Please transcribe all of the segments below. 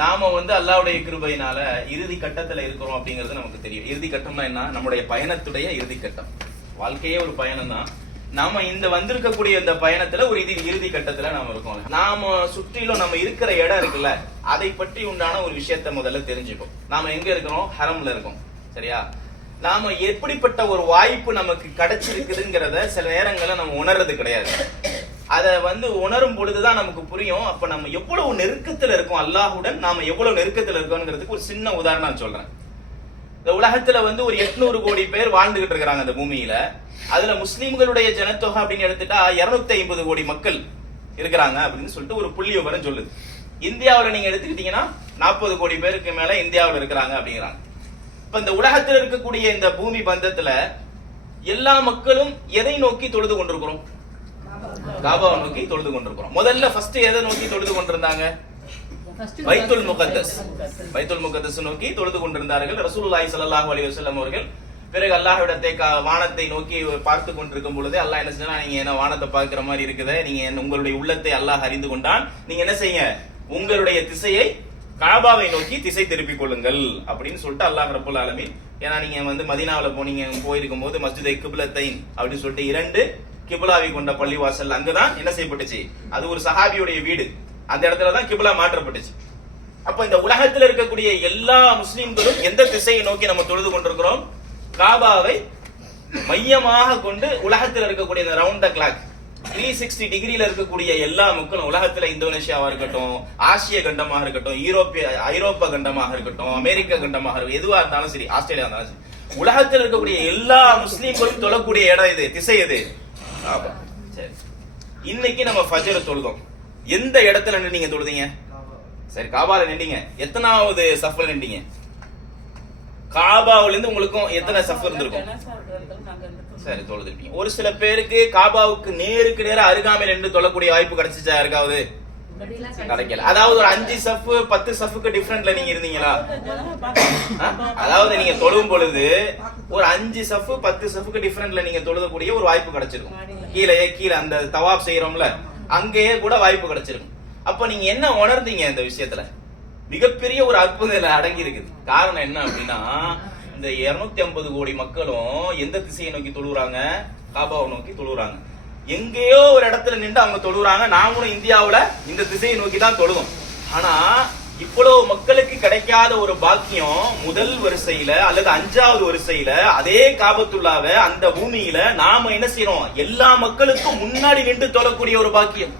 நாம அல்லாஹ்வுடைய கிருபையினால இறுதி கட்டத்துல இருக்கிறோம் அப்படிங்கிறது நமக்கு தெரியும். இறுதி கட்டம்னா என்ன? நம்முடைய பயணத்துடைய இறுதி கட்டம். வாழ்க்கையே ஒரு பயணம் தான். நாம இந்த வந்திருக்கக்கூடிய இந்த பயணத்துல ஒரு இறுதி கட்டத்துல நாம இருக்கோம். நாம சுற்றிலும் நம்ம இருக்கிற இடம் இருக்குல்ல, அதை பற்றி உண்டான ஒரு விஷயத்த முதல்ல தெரிஞ்சுக்கும். நாம எங்க இருக்கிறோம்? ஹரம்ல இருக்கோம். சரியா? நாம எப்படிப்பட்ட ஒரு வாய்ப்பு நமக்கு கிடைச்சிருக்குதுங்கிறத சில நேரங்கள்ல நம்ம உணர்றது கிடையாது. அத உணரும் பொழுதுதான் நமக்கு புரியும். அப்ப நம்ம எவ்வளவு நெருக்கத்துல இருக்கோம் அல்லாஹுடன், நாம எவ்வளவு நெருக்கத்துல இருக்கோம்ங்கிறதுக்கு ஒரு சின்ன உதாரணம் சொல்றேன். இந்த உலகத்துல ஒரு 800 கோடி பேர் வாழ்ந்துகிட்டு இருக்கிறாங்க இந்த பூமியில. அதுல முஸ்லிம்களுடைய ஜனத்தொகை அப்படின்னு எடுத்துட்டா 250 கோடி மக்கள் இருக்கிறாங்க அப்படின்னு சொல்லிட்டு ஒரு புள்ளி விவரம் சொல்லுது. இந்தியாவில நீங்க எடுத்துக்கிட்டீங்கன்னா 40 கோடி பேருக்கு மேல இந்தியாவில் இருக்கிறாங்க அப்படிங்கிறாங்க. இப்ப இந்த உலகத்தில் இருக்கக்கூடிய இந்த பூமி பந்தத்துல எல்லா மக்களும் எதை நோக்கி தொழுது கொண்டிருக்கிறோம்? காபாவை நோக்கி தொழுது கொண்டிருக்கிறோம். முதல்ல ஃபர்ஸ்ட் எதை நோக்கி தொழுது கொண்டிருந்தாங்க? பைத்துல் முகத்தஸ். பைத்துல் முகத்தஸ் நோக்கி தொழுது கொண்டிருந்தார்கள் ரசூலுல்லாஹி ஸல்லல்லாஹு அலைஹி வஸல்லம் அவர்கள். பிறகு அல்லாஹ்விடத்தை வானத்தை நோக்கி பார்த்து கொண்டிருக்கும் பொழுது அல்லாஹ் என்ன செஞ்சா, நீங்க என்ன வானத்தை பார்க்கிற மாதிரி இருக்குது, நீங்க உங்களுடைய உள்ளத்தை அல்லாஹ் அறிந்து கொண்டான், நீங்க என்ன செய்யுங்க, உங்களுடைய திசையை காபாவை நோக்கி திசை திருப்பிக் கொள்ளுங்கள் அப்படின்னு சொல்லிட்டு அல்லாஹ் ரப்பல் ஆலமீன். ஏன்னா நீங்க மதீனாவுல போயிருக்கும் போது மஸ்ஜிதை கிப்லத்தைன் அப்படின்னு சொல்லிட்டு 2 கிப்லாவை கொண்ட பள்ளிவாசல் அங்கதான் என்ன செய்யப்பட்டுச்சு, அது ஒரு சஹாபியுடைய வீடு, அந்த இடத்துலதான் கிப்லா மாற்றப்பட்டுச்சு. அப்ப இந்த உலகத்தில் இருக்கக்கூடிய எல்லா முஸ்லிம்களும் எந்த திசையை நோக்கி நம்ம தொழுது கொண்டிருக்கிறோம்? காபாவை மையமாக கொண்டு உலகத்தில் இருக்கக்கூடிய இந்த ரவுண்ட் த கிளாக் 360 டிகிரியில இருக்கக்கூடிய எல்லா மக்களும், உலகத்துல இந்தோனேஷியாவா இருக்கட்டும், ஆசிய கண்டமாக இருக்கட்டும், ஐரோப்பா கண்டமாக இருக்கட்டும், அமெரிக்க கண்டமாக இருக்கட்டும், எதுவா இருந்தாலும் சரி, ஆஸ்திரேலியா இருந்தாலும் சரி, உலகத்தில் இருக்கக்கூடிய எல்லா முஸ்லீம்களும் தொழக்கூடிய இடம் இது, திசை எது? காபா. சரி, இன்னைக்கு நம்ம ஃபஜ்ர் தொழுதோம். எந்த இடத்துல நின்னீங்க தொழுதீங்க? சரி, காபால நின்னீங்க. எத்தனாவது சஃப்ல நின்னீங்க? காபாவுல இருந்து உங்களுக்கும் எத்தனை சஃப் இருந்திருக்கும்? சரி, தொழுதுட்டீங்க. ஒரு சில பேருக்கு காபாவுக்கு நேருக்கு நேரா அருகாமையில் நின்று தொழக்கூடிய வாய்ப்பு கிடைச்சிச்சா? யாருக்காவது கிடைக்கல. அதாவது ஒரு 5 சஃப் 10 சஃப்க்கு டிஃபரன்ட்ல நீங்க இருந்தீங்களா? அதாவது நீங்க தொழும் பொழுது ஒரு 5 சஃப் 10 சஃப்க்கு டிஃபரன்ட்ல நீங்க தொழுதக்கூடிய ஒரு வாய்ப்பு கிடைச்சிருக்கும். கீழே அந்த தவாப் செய்யறோம்ல, அங்கேயே கூட வாய்ப்பு கிடைச்சிருக்கும். அப்ப நீங்க என்ன உணர்ந்தீங்க இந்த விஷயத்துல? மிகப்பெரிய ஒரு அற்புதம் அடங்கி இருக்குது. காரணம் என்ன அப்படின்னா, இந்த 250 கோடி மக்களும் எந்த திசையை நோக்கி தொழுறாங்க? காபாவை நோக்கி தொழுறாங்க. எங்கேயோ ஒரு இடத்துல நின்று அவங்க தொழுறாங்க. நாங்களும் இந்தியாவுல இந்த திசையை நோக்கி தான் தொழுவோம். ஆனா இவ்வளவு மக்களுக்கு கிடைக்காத ஒரு பாக்கியம் முதல் வரிசையில அல்லது 5வது வரிசையில அதே காபத்துள்ளாவை அந்த பூமியில நாம என்ன செய்யறோம்? எல்லா மக்களுக்கும் முன்னாடி நின்று தொழக்கூடிய ஒரு பாக்கியம்.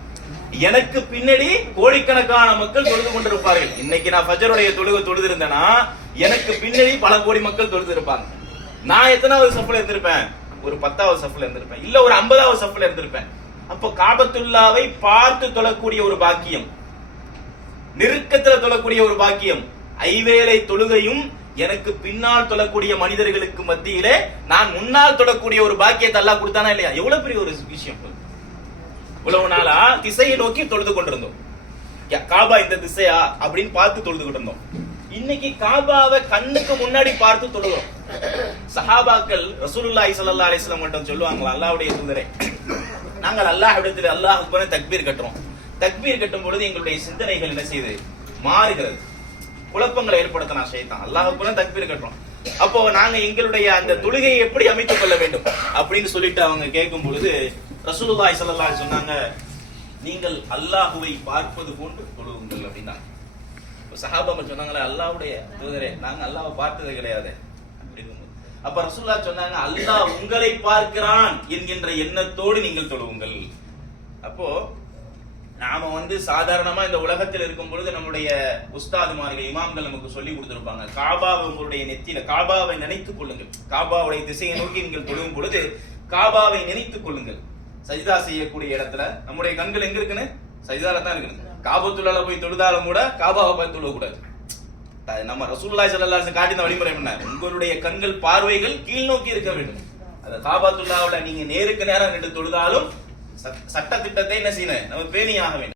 எனக்கு பின்னாடி கோடிக்கணக்கான மக்கள் தொழுது கொண்டிருப்பார்கள். இன்னைக்கு நான் ஃபஜ்ருடைய தொழுது இருந்தேன்னா எனக்கு பின்னாடி பல கோடி மக்கள் தொழுது இருப்பாங்க. நான் எத்தனாவது சஃப்ல இருந்திருப்பேன்? ஒரு 10வது சஃப்ல இருந்திருப்பேன், இல்ல ஒரு 50வது சஃப்ல இருந்திருப்பேன். அப்ப காபத்துல்லாவை பார்த்து தொழக்கூடிய ஒரு பாக்கியம், நெருக்கத்துல தொழக்கூடிய ஒரு பாக்கியம், ஐவேளை தொழுகையும் எனக்கு பின்னால் தொழக்கூடிய மனிதர்களுக்கு மத்தியிலே நான் முன்னால் தொழக்கூடிய ஒரு பாக்கியத்தை அல்லாஹ் கொடுத்தானா இல்லையா? எவ்வளவு பெரிய ஒரு விஷயம். இவ்வளவு நாளா திசையை நோக்கி தொழுது கொண்டிருந்தோம். காபா இந்த திசையா அப்படின்னு பார்த்து தொழுது கொண்டிருந்தோம். இன்னைக்கு காபாவை கண்ணுக்கு முன்னாடி பார்த்து தொழுகிறோம். சஹாபாக்கள் ரசூலுல்லாஹி ஸல்லல்லாஹு அலைஹி வஸல்லம் மட்டும் சொல்லுவாங்களா, அல்லாஹ்வுடைய தூதரே, நாங்கள் அல்லாஹ்விடத்தில் அல்லாஹ் அக்பர் தக்பீர் கட்டுறோம். தக்பீர் கட்டும் பொழுது எங்களுடைய சிந்தனைகள் என்ன செய்யுது? மாறுகிறது. குழப்பங்களை ஏற்படுத்தினா ஷைத்தான். அல்லாஹ் அக்பர் தக்பீர் கட்டுறோம். அப்போ நாங்க எங்களுடைய அந்த தொழுகையை எப்படி அமைத்துக் கொள்ள வேண்டும் அப்படின்னு சொல்லிட்டு அவங்க கேட்கும் பொழுது ரசூலுல்லாஹி ஸல்லல்லாஹு அலைஹி சொன்னாங்க, நீங்கள் அல்லாஹுவை பார்ப்பது போன்று தொழுவுங்கள் அப்படின்னா. சஹாபாக்கள் சொன்னாங்களே, அல்லாஹ்வுடைய தூதரே, நாங்க அல்லாஹ்வை பார்த்தது கிடையாது. அப்ப ரசூலுல்லாஹ் சொன்னாங்க, அல்லாஹ் உங்களை பார்க்கிறான் என்கின்ற எண்ணத்தோடு நீங்கள் தொழுவுங்கள். அப்போ நாம சாதாரணமா இந்த உலகத்தில் இருக்கும் பொழுது நம்முடைய உஸ்தாதுமார்கள் இமாம்கள் நமக்கு சொல்லி கொடுத்திருப்பாங்க, காபாவை உங்களுடைய நெத்தியில காபாவை நினைத்துக் கொள்ளுங்கள். காபாவுடைய திசையை நோக்கி நீங்கள் தொழுவும் பொழுது காபாவை நினைத்துக் கொள்ளுங்கள். சஜிதா செய்யக்கூடிய இடத்துல நம்முடைய கண்கள் எங்க இருக்குன்னு? சஜிதால தான் இருக்குது. காபத்துள்ளால போய் தொழுதாலும் கூட காபாவை பார்த்து தொழுவ கூடாது. நம்ம ரசூலுல்லாஹி ஸல்லல்லாஹு அலைஹி வஸல்லம் காட்டின வழிமுறை என்ன? உங்களுடைய கண்கள் பார்வைகள் கீழ் நோக்கி இருக்க வேண்டும். அந்த காபத்துள்ளாவுல நீங்க நேருக்கு நேரம் நின்று தொழுதாலும் சட்ட திட்டத்தை என்ன செய்யணும்? நம்ம பேணியாக வேண்டும்.